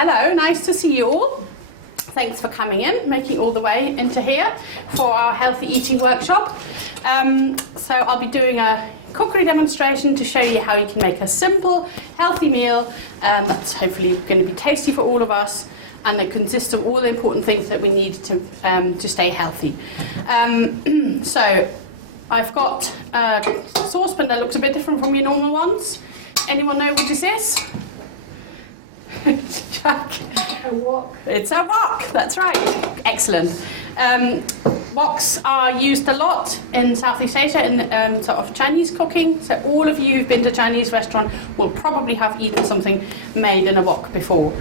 Hello, nice to see you all. Thanks for coming in, making all the way into here for our healthy eating workshop. So I'll be doing a cookery demonstration to show you how you can make a simple, healthy meal that's hopefully going to be tasty for all of us, and that consists of all the important things that we need to stay healthy. So I've got a saucepan that looks a bit different from your normal ones. Anyone know what this is? Jack? A wok. It's a wok, that's right. Excellent. Woks are used a lot in Southeast Asia in sort of Chinese cooking. So all of you who've been to a Chinese restaurant will probably have eaten something made in a wok before.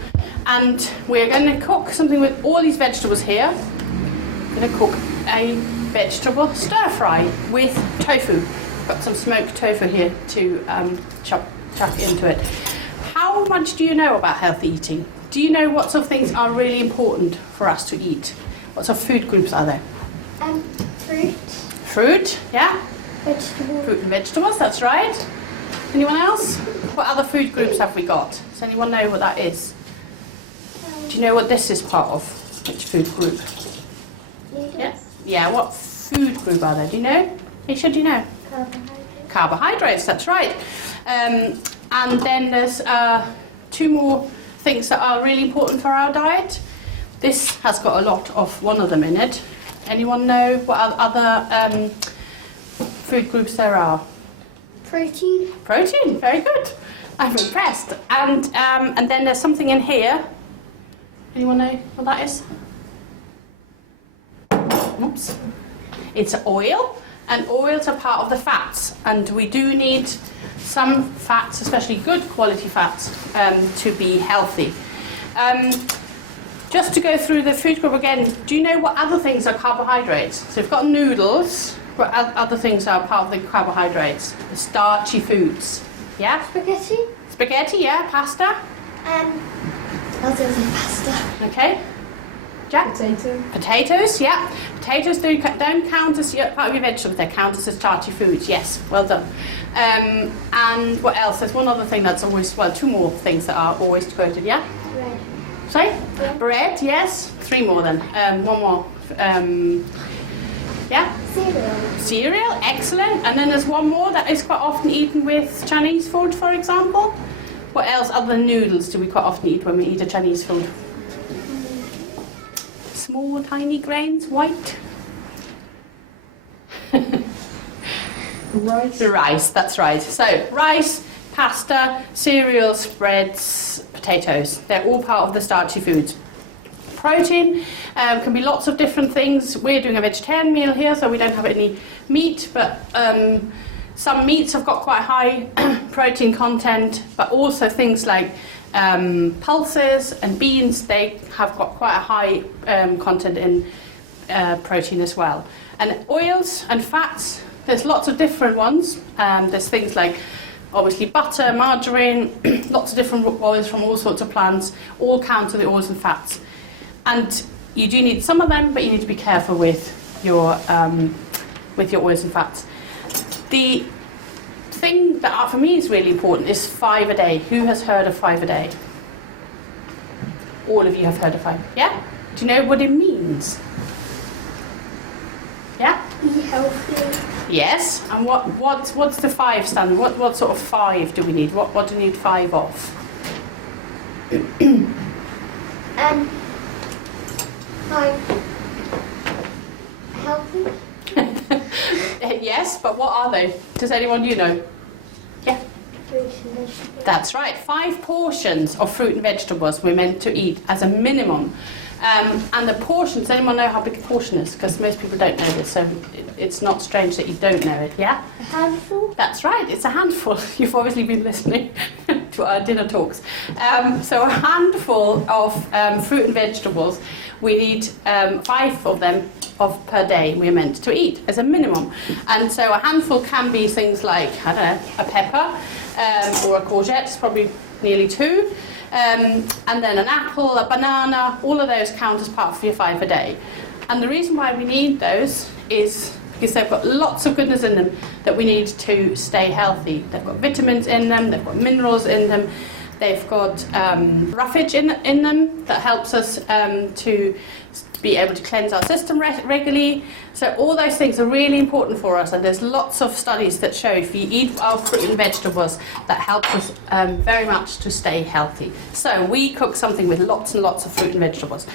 And we're going to cook something with all these vegetables here. We're going to cook a vegetable stir fry with tofu. Got some smoked tofu here to chuck into it. How much do you know about healthy eating? Do you know what sort of things are really important for us to eat? What sort of food groups are there? Fruit. Fruit, yeah. Vegetables. Fruit and vegetables, that's right. Anyone else? What other food groups have we got? Does anyone know what that is? Do you know what this is part of? Which food group? Yeah. Yeah, what food group are there? Do you know? Aisha, do you know? Carbohydrates. Carbohydrates, that's right. And then there's two more things that are really important for our diet. This has got a lot of one of them in it. Anyone know what other food groups there are? Protein. Protein, very good. I'm impressed. And then there's something in here. Anyone know what that is? Oops. It's oil, and oils are part of the fats, and we do need some fats, especially good quality fats, to be healthy. Just to go through the food group again, do you know what other things are carbohydrates? So we've got noodles, what other things are part of the carbohydrates? The starchy foods. Yeah? Spaghetti. Spaghetti, yeah, pasta. Also pasta. Okay. Jack? Potato. Potatoes, yeah. Potatoes don't count as part of your vegetables, they count as starchy foods, yes, well done. And what else? There's one other thing that's always, well, two more things that are always quoted, yeah? Bread. Sorry? Bread. Bread, yes. Three more then. One more. Yeah? Cereal. Cereal, excellent. And then there's one more that is quite often eaten with Chinese food, for example. What else other than noodles do we quite often eat when we eat a Chinese food? Small, tiny grains, white. Rice. Rice, that's right. So rice, pasta, cereals, breads, potatoes. They're all part of the starchy foods. Protein can be lots of different things. We're doing a vegetarian meal here, so we don't have any meat, but some meats have got quite high protein content, but also things like pulses and beans, they have got quite a high content in protein as well. And oils and fats, there's lots of different ones. There's things like obviously butter, margarine, lots of different oils from all sorts of plants, all count to the oils and fats. And you do need some of them, but you need to be careful with your oils and fats. The thing that for me is really important is 5 a day. Who has heard of 5 a day? All of you have heard of 5. Yeah? Do you know what it means? Yeah? Be healthy. Yes. And what's the 5 stand? What sort of 5 do we need? What do we need 5 of? 5. Healthy. Yes, but what are they? Does anyone you know? Yeah. Fruit and vegetables. That's right. 5 portions of fruit and vegetables we're meant to eat as a minimum. And the portions, anyone know how big a portion is? Because most people don't know this, so it's not strange that you don't know it, yeah? A handful. That's right, it's a handful. You've obviously been listening to our dinner talks. So a handful of fruit and vegetables, we need 5 of them per day we're meant to eat as a minimum. And so a handful can be things like, I don't know, a pepper or a courgette, it's probably nearly 2. And then an apple, a banana, all of those count as part of your 5 a day. And the reason why we need those is because they've got lots of goodness in them that we need to stay healthy. They've got vitamins in them, they've got minerals in them, They've got roughage in them that helps us to be able to cleanse our system regularly. So all those things are really important for us, and there's lots of studies that show if you eat our fruit and vegetables, that helps us very much to stay healthy. So we cook something with lots and lots of fruit and vegetables.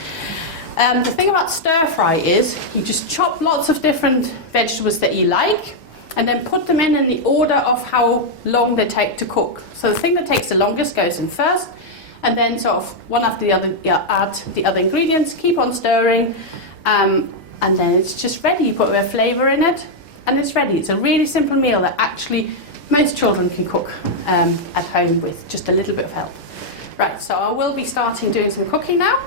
The thing about stir fry is you just chop lots of different vegetables that you like, and then put them in the order of how long they take to cook. So the thing that takes the longest goes in first, and then sort of one after the other, add the other ingredients, keep on stirring, and then it's just ready. You put a bit of flavour in it, and it's ready. It's a really simple meal that actually most children can cook at home with just a little bit of help. Right, so I will be starting doing some cooking now.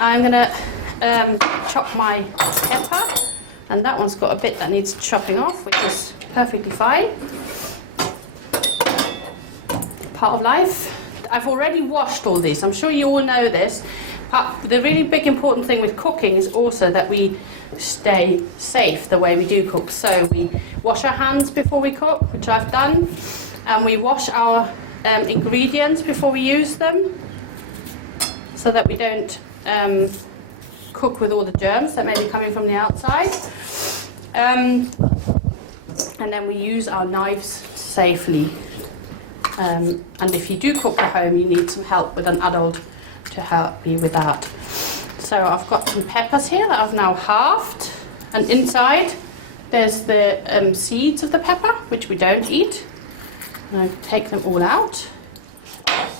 I'm going to chop my pepper, and that one's got a bit that needs chopping off, which is perfectly fine. Part of life. I've already washed all these. I'm sure you all know this. But the really big important thing with cooking is also that we stay safe the way we do cook. So we wash our hands before we cook, which I've done, and we wash our ingredients before we use them, so that we don't cook with all the germs that may be coming from the outside. And then we use our knives safely. And if you do cook at home, you need some help with an adult to help you with that. So I've got some peppers here that I've now halved, and inside there's the seeds of the pepper, which we don't eat. And I take them all out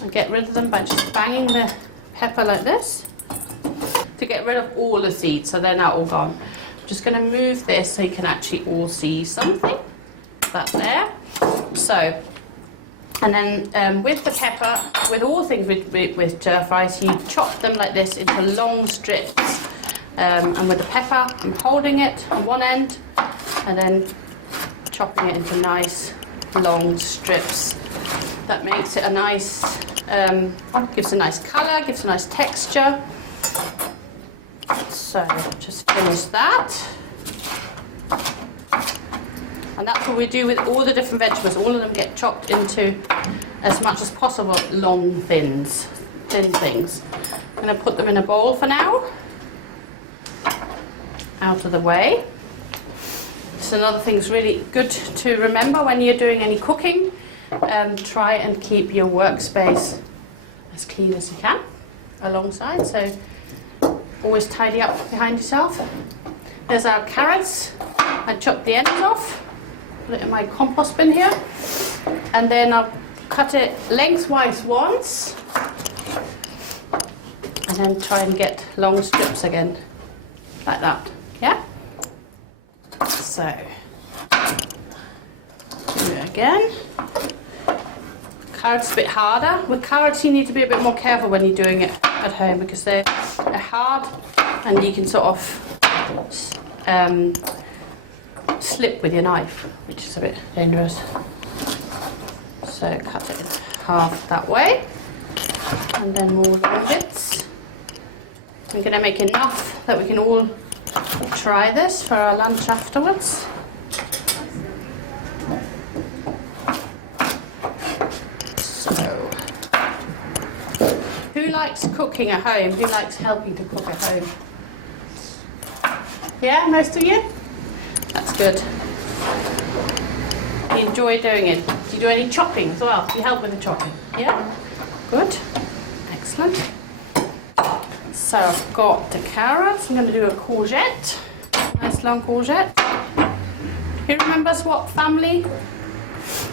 and get rid of them by just banging the pepper like this to get rid of all the seeds, so they're now all gone. I'm just going to move this so you can actually all see something. That there. So, and then with the pepper, with all things with stir fries, you chop them like this into long strips. And with the pepper, I'm holding it on one end and then chopping it into nice long strips. That makes it a nice, gives a nice colour, gives a nice texture. So just finish that. And that's what we do with all the different vegetables. All of them get chopped into, as much as possible, long thin things. I'm going to put them in a bowl for now. Out of the way. So another thing that's really good to remember when you're doing any cooking, try and keep your workspace as clean as you can alongside. So always tidy up behind yourself. There's our carrots. I chopped the ends off. Put it in my compost bin here, and then I'll cut it lengthwise once, and then try and get long strips again, like that. Yeah? So, do it again. Carrots a bit harder. With carrots you need to be a bit more careful when you're doing it at home, because they're hard and you can sort of slip with your knife, which is a bit dangerous. So cut it in half that way, and then more long bits. I'm going to make enough that we can all try this for our lunch afterwards. So, who likes cooking at home? Who likes helping to cook at home? Yeah, most of you? That's good. You enjoy doing it. Do you do any chopping as well? Do you help with the chopping? Yeah? Good. Excellent. So I've got the carrots. I'm going to do a courgette. Nice long courgette. Who remembers what family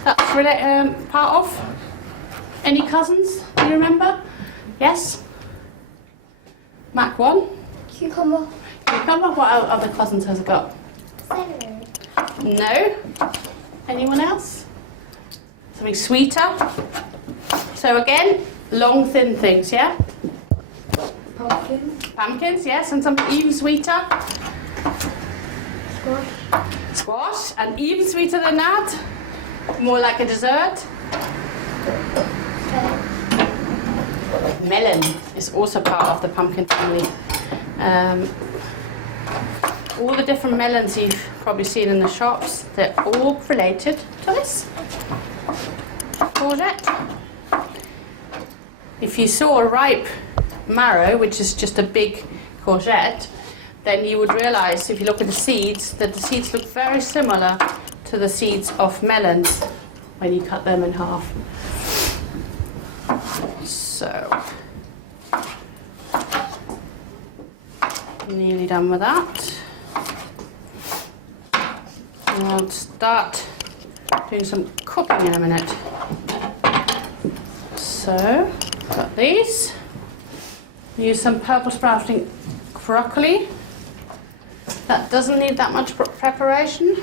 that's really part of? Any cousins? Do you remember? Yes? Mac 1? Cucumber. Cucumber? What other cousins has it got? Celery. No? Anyone else? Something sweeter? So again, long thin things, yeah? Pumpkin. Pumpkins, yes, and something even sweeter? Squash. Squash, and even sweeter than that? More like a dessert? Melon is also part of the pumpkin family. All the different melons you've probably seen in the shops, they're all related to this courgette. if you saw a ripe marrow, which is just a big courgette, then you would realise, if you look at the seeds, that the seeds look very similar to the seeds of melons when you cut them in half. So, nearly done with that. And I'll start doing some cooking in a minute. So, got these. Use some purple sprouting broccoli. That doesn't need that much preparation.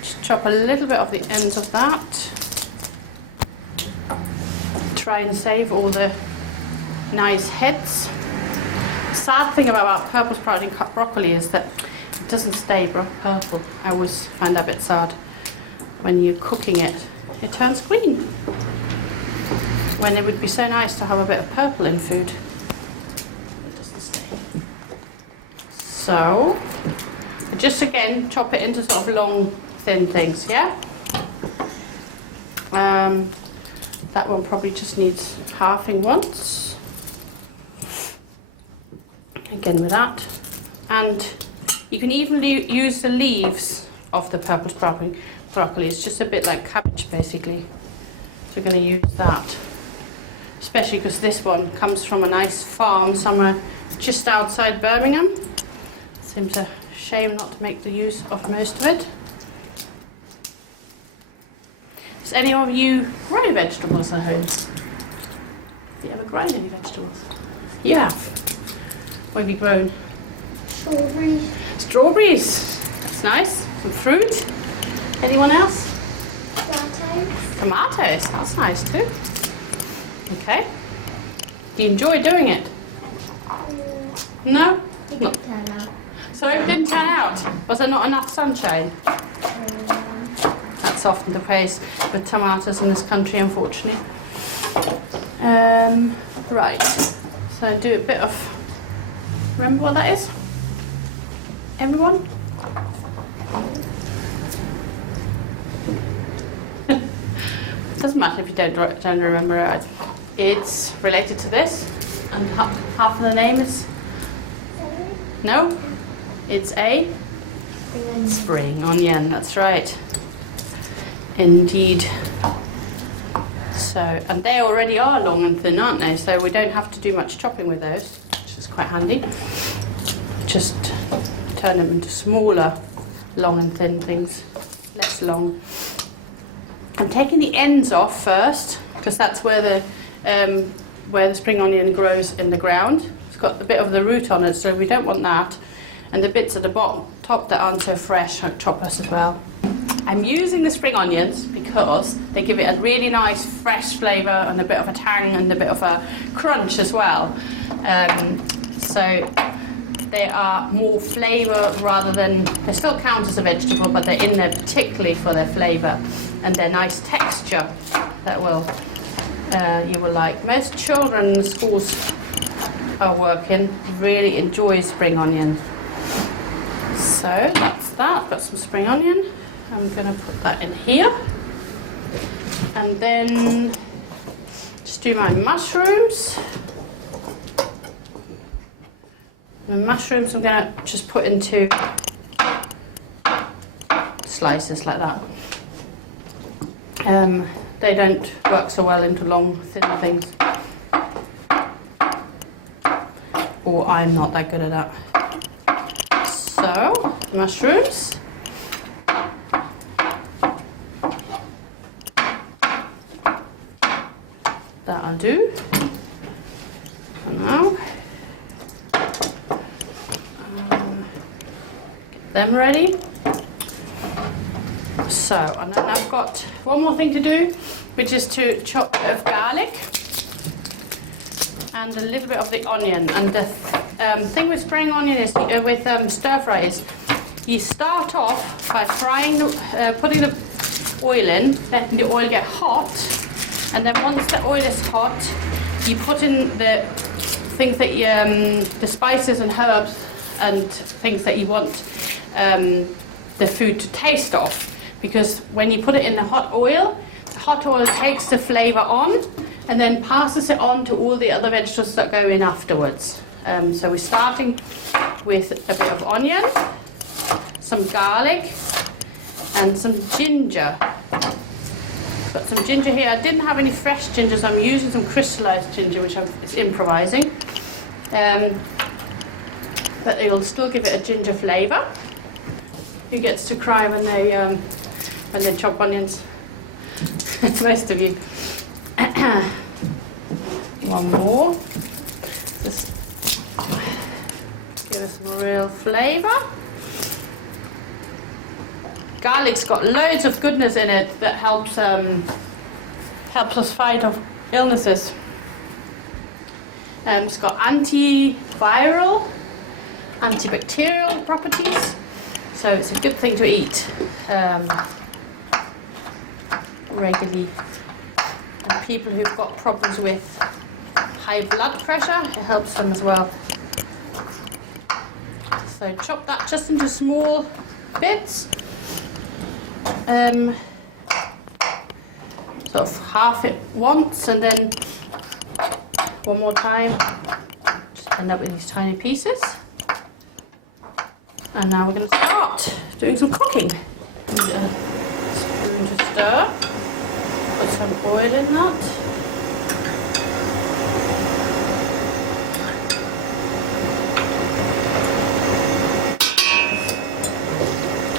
Just chop a little bit off the ends of that. Try and save all the nice heads. Sad thing about purple sprouting broccoli is that it doesn't stay purple. I always find that a bit sad. When you're cooking it, it turns green. When it would be so nice to have a bit of purple in food. It doesn't stay. So, just again, chop it into sort of long, thin things, yeah? That one probably just needs halving once. Again with that. And you can even use the leaves of the purple sprouting broccoli. It's just a bit like cabbage, basically. So we're going to use that. Especially because this one comes from a nice farm somewhere just outside Birmingham. Seems a shame not to make the use of most of it. Does any of you grow vegetables at home? Have you ever grown any vegetables? You have. What have you grown? Strawberries. Strawberries. That's nice. Some fruit. Anyone else? Tomatoes. Tomatoes. That's nice too. Okay. Do you enjoy doing it? No? It didn't turn out. So it didn't turn out. Was there not enough sunshine? That's often the case with tomatoes in this country, unfortunately. Right. So do a bit of. Remember what that is? Everyone? Doesn't matter if you don't remember it. It's related to this, and half of the name is. No, it's a spring onion. That's right. Indeed. So, and they already are long and thin, aren't they? So we don't have to do much chopping with those, which is quite handy. Just turn them into smaller, long and thin things, less long. I'm taking the ends off first, because that's where the spring onion grows in the ground. It's got a bit of the root on it, so we don't want that. And the bits at the top that aren't so fresh, I'll chop us as well. I'm using the spring onions because they give it a really nice fresh flavour and a bit of a tang and a bit of a crunch as well. So they are more flavour rather than, they still count as a vegetable, but they're in there particularly for their flavour and their nice texture that you will like. Most children in schools are working really enjoy spring onion. So that's that, got some spring onion. I'm going to put that in here. And then just do my mushrooms. The mushrooms I'm going to just put into slices like that. They don't work so well into long, thin things. Or I'm not that good at that. So, mushrooms. That'll do. And now, get them ready. So, and then I've got one more thing to do, which is to chop a bit of garlic and a little bit of the onion. And the thing with spring onion is, with stir fry is, you start off by frying, putting the oil in, letting the oil get hot, and then once the oil is hot, you put in the things that the spices and herbs and things that you want the food to taste of. Because when you put it in the hot oil takes the flavour on, and then passes it on to all the other vegetables that go in afterwards. So we're starting with a bit of onion, some garlic, and some ginger. Got some ginger here. I didn't have any fresh ginger, so I'm using some crystallized ginger, which is improvising. But it'll still give it a ginger flavour. Who gets to cry when they chop onions? Most of you. One more. Just give us a real flavour. Garlic's got loads of goodness in it that helps us fight off illnesses. It's got antiviral, antibacterial properties, so it's a good thing to eat regularly. And people who've got problems with high blood pressure, it helps them as well. So chop that just into small bits. Sort of half it once and then one more time. Just end up with these tiny pieces. And now we're going to start doing some cooking. Need a spoon to stir. Put some oil in that.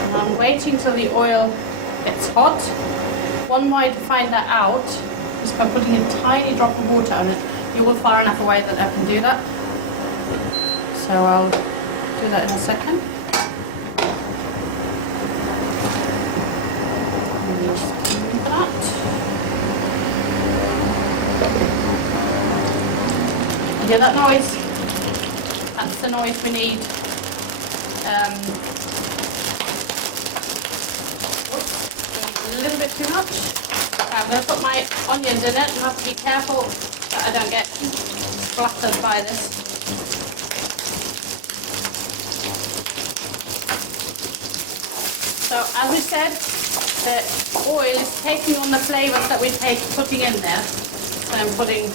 And I'm waiting till the oil gets hot. One way to find that out is by putting a tiny drop of water on it. You're all far enough away that I can do that. So I'll do that in a second. Hear that noise? That's the noise we need. A little bit too much. I'm going to put my onions in it and have to be careful that I don't get splattered by this. So as we said, the oil is taking on the flavours that we're putting in there. So I'm putting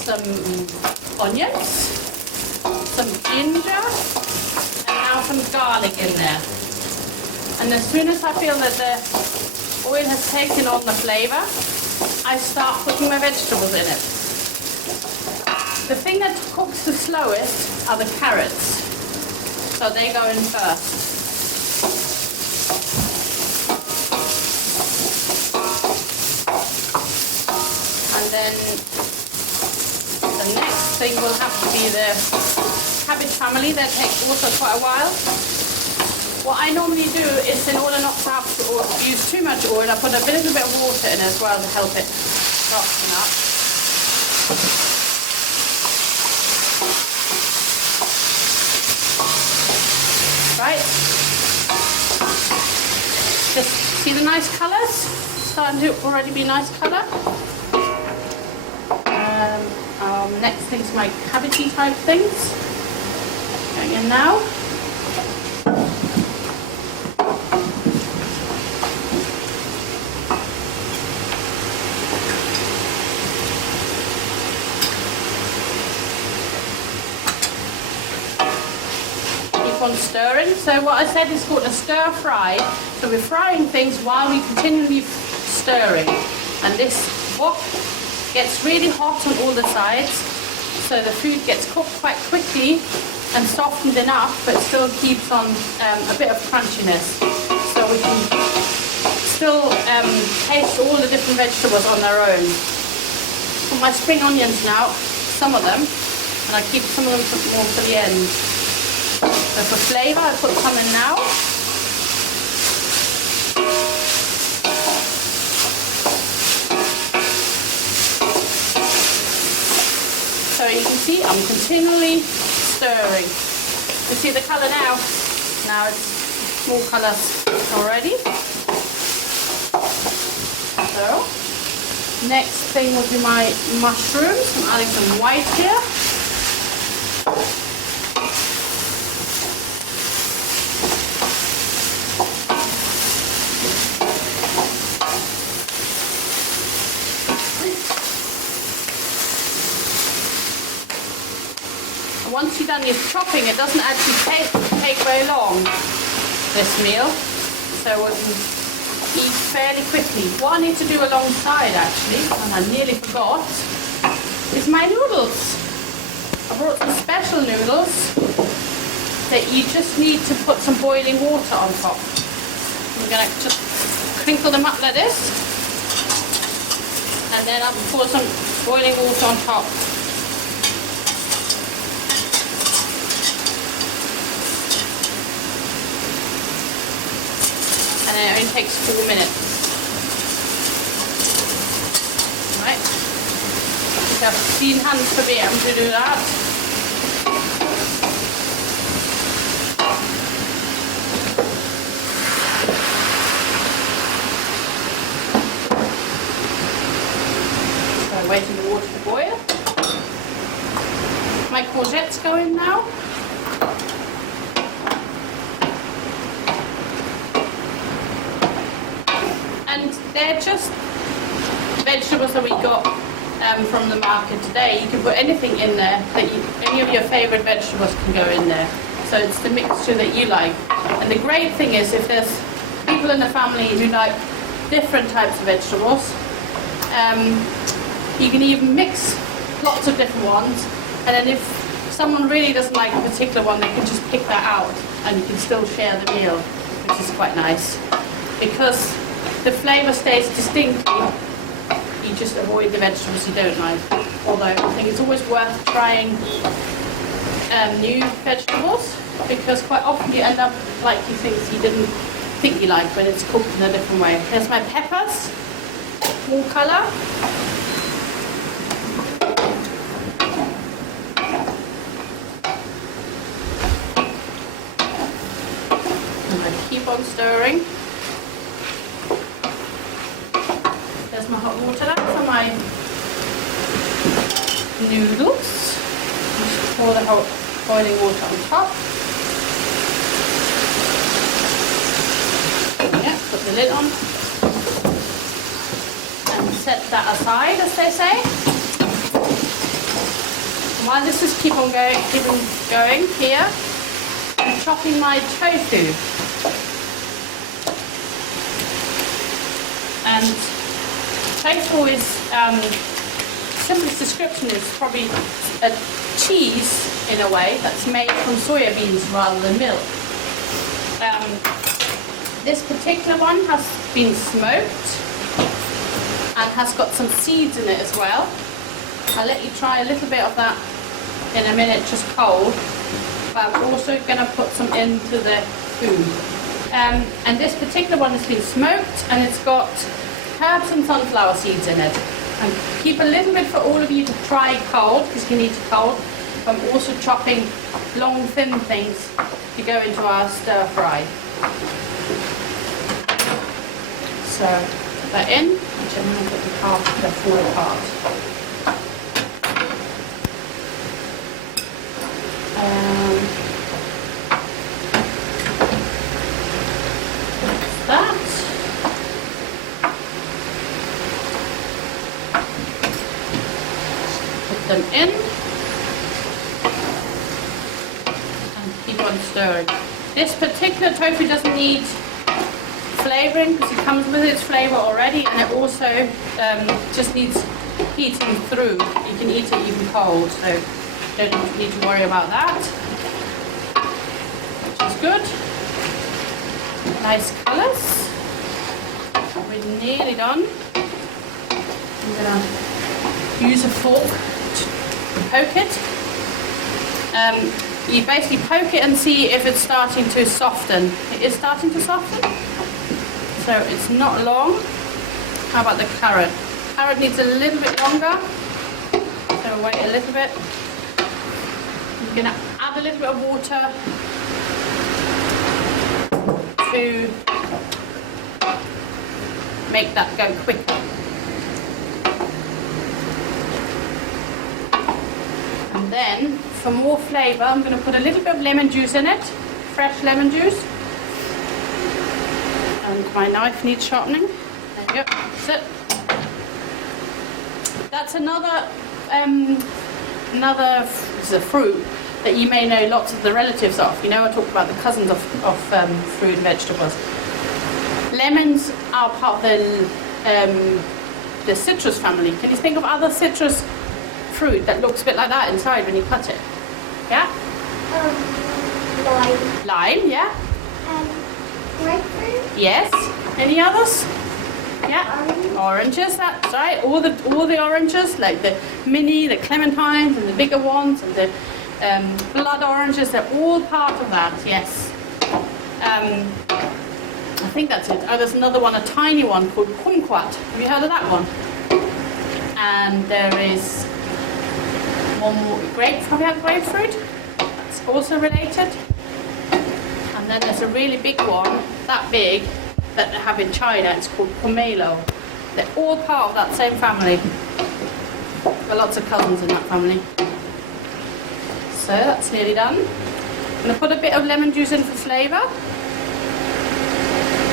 some onions, some ginger, and now some garlic in there. And as soon as I feel that the oil has taken on the flavour, I start putting my vegetables in it. The thing that cooks the slowest are the carrots. So they go in first. And then the next thing will have to be the cabbage family. That takes also quite a while. What I normally do is, in order not to have to use too much oil, I put a little bit of water in as well to help it soften up. Right. Just see the nice colours? Starting to already be nice colour. Next thing's my cabbagey type things. Going in now. Keep on stirring. So what I said is called a stir fry. So we're frying things while we continually stirring. And this wok gets really hot on all the sides, so the food gets cooked quite quickly and softened enough, but still keeps on a bit of crunchiness. So we can still taste all the different vegetables on their own. For my spring onions now, some of them, and I keep some of them more for the end. So for flavour, I put some in now. So you can see I'm continually stirring. You see the colour now? Now it's more colour already. So, next thing will be my mushrooms. I'm adding some white here. Once you've done your chopping, it doesn't actually take very long, this meal, so we can eat fairly quickly. What I need to do alongside, actually, and I nearly forgot, is my noodles. I brought some special noodles that you just need to put some boiling water on top. I'm going to just crinkle them up like this, and then I'll pour some boiling water on top. And then it only takes 4 minutes. Right? Just have clean hands for being able to do that. So waiting the water to boil. My courgettes go in now. And they're just vegetables that we got from the market today. You can put anything in there, any of your favourite vegetables can go in there. So it's the mixture that you like. And the great thing is, if there's people in the family who like different types of vegetables, you can even mix lots of different ones. And then if someone really doesn't like a particular one, they can just pick that out and you can still share the meal, which is quite nice. Because the flavour stays distinctly, you just avoid the vegetables you don't like. Although I think it's always worth trying new vegetables, because quite often you end up liking things you didn't think you liked when it's cooked in a different way. Here's my peppers, all colour. And I keep on stirring. There's my hot water. That's for my noodles. Just pour the hot boiling water on top. Yeah, put the lid on. And set that aside, as they say. And while this is keeping going here, I'm chopping my tofu. And tofu is, simplest description is probably a cheese in a way that's made from soya beans rather than milk. This particular one has been smoked and has got some seeds in it as well. I'll let you try a little bit of that in a minute, just cold, but I'm also going to put some into the food. And this particular one has been smoked and it's got herbs and sunflower seeds in it. And keep a little bit for all of you to try cold, because you need it cold. I'm also chopping long thin things to go into our stir fry. So put that in, which I'm going to put the full part. That. Put them in and keep on stirring. This particular tofu doesn't need flavouring because it comes with its flavour already, and it also just needs heating through. You can eat it even cold, so don't need to worry about that, which is good. Nice colours. We're nearly done. I'm going to use a fork to poke it. You basically poke it and see if it's starting to soften. It is starting to soften, so it's not long. How about the carrot? Carrot needs a little bit longer, so we'll wait a little bit. I'm going to add a little bit of water to make that go quicker. And then, for more flavour, I'm going to put a little bit of lemon juice in it, fresh lemon juice. And my knife needs sharpening. There you go, that's it. That's another, this is a fruit, that you may know lots of the relatives of. You know, I talked about the cousins of fruit and vegetables. Lemons are part of the citrus family. Can you think of other citrus fruit that looks a bit like that inside when you cut it? Yeah? Lime. Lime, yeah? Grapefruit. Yes. Any others? Yeah? Oranges, that's right. All the oranges, like the mini, the clementines, and the bigger ones, and the blood oranges, they're all part of that, yes. I think that's it. Oh, there's another one, a tiny one called kumquat. Have you heard of that one? And there is one more, have you had grapefruit? That's also related. And then there's a really big one, that big, that they have in China. It's called pomelo. They're all part of that same family. Got lots of cousins in that family. So that's nearly done. I'm going to put a bit of lemon juice in for flavour.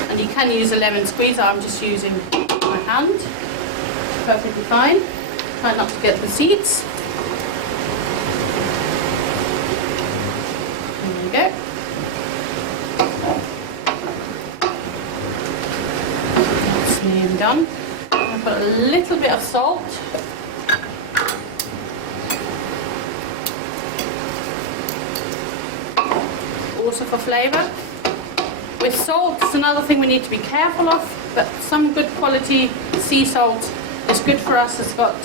And you can use a lemon squeezer. I'm just using my hand. Perfectly fine. Try not to get the seeds. There you go. That's nearly done. I'm going to put a little bit of salt. Also for flavour. With salt, it's another thing we need to be careful of, but some good quality sea salt is good for us. It's got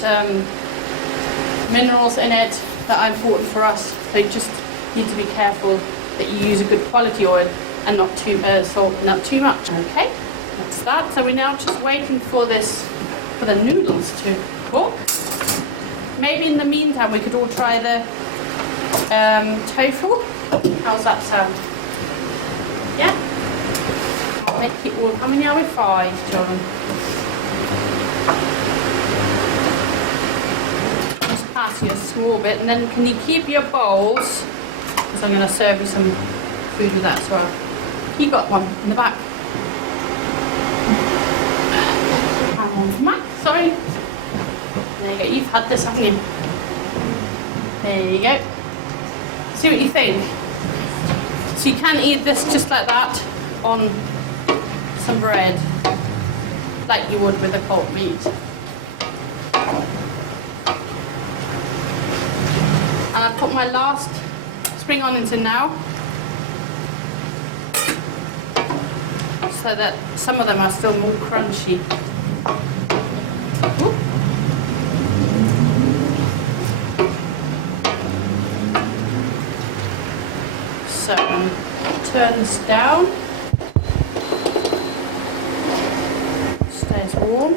minerals in it that are important for us, so you just need to be careful that you use a good quality oil and not too salt, not too much. Okay, that's that. So we're now just waiting for the noodles to cook. Maybe in the meantime we could all try the tofu. How's that sound? Yeah? I'll make it all. How many are we? 5, children. Just pass you a small bit, and then can you keep your bowls? Because I'm going to serve you some food with that as well. You got one in the back. Sorry. There you go. You've had this, haven't you? There you go. See what you think. So you can eat this just like that on some bread, like you would with a cold meat. And I've put my last spring onions in now, so that some of them are still more crunchy. Ooh. So turn this down. Stays warm.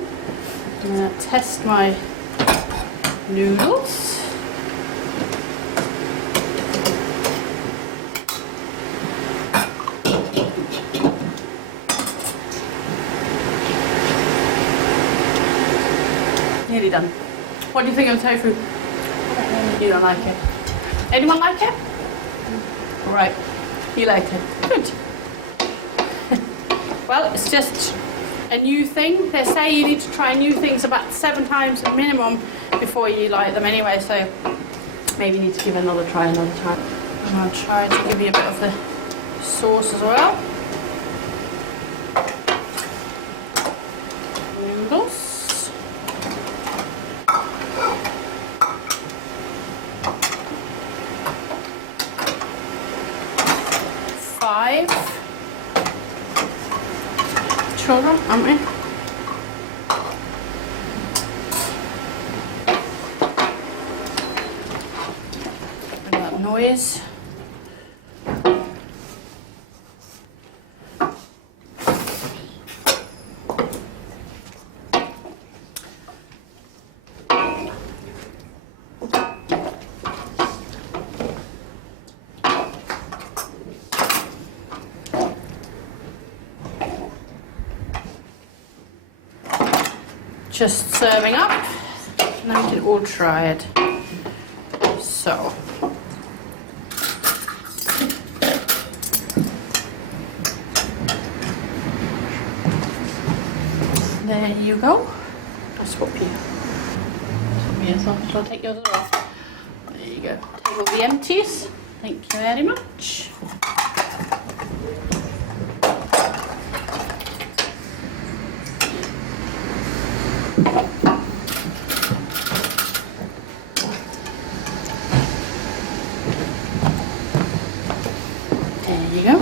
I'm going to test my noodles. Nearly done. What do you think of tofu? You don't like it. Anyone like it? Right, you like it. Good. Well, it's just a new thing. They say you need to try new things about 7 times minimum before you like them anyway, so maybe you need to give it another try another time. I'm going to try to give you a bit of the sauce as well. Noodles. Children, aren't we? And that noise. Just serving up, and then we can all try it. So, there you go. I'll swap you. Swap me as well. Shall I take yours as well? There There you go. Take all the empties. Thank you very much. There you go.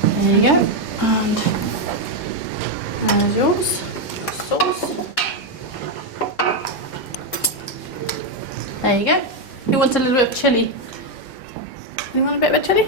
There you go. And there's yours. Sauce. There you go. Who wants a little bit of chilli? You want a bit of chilli?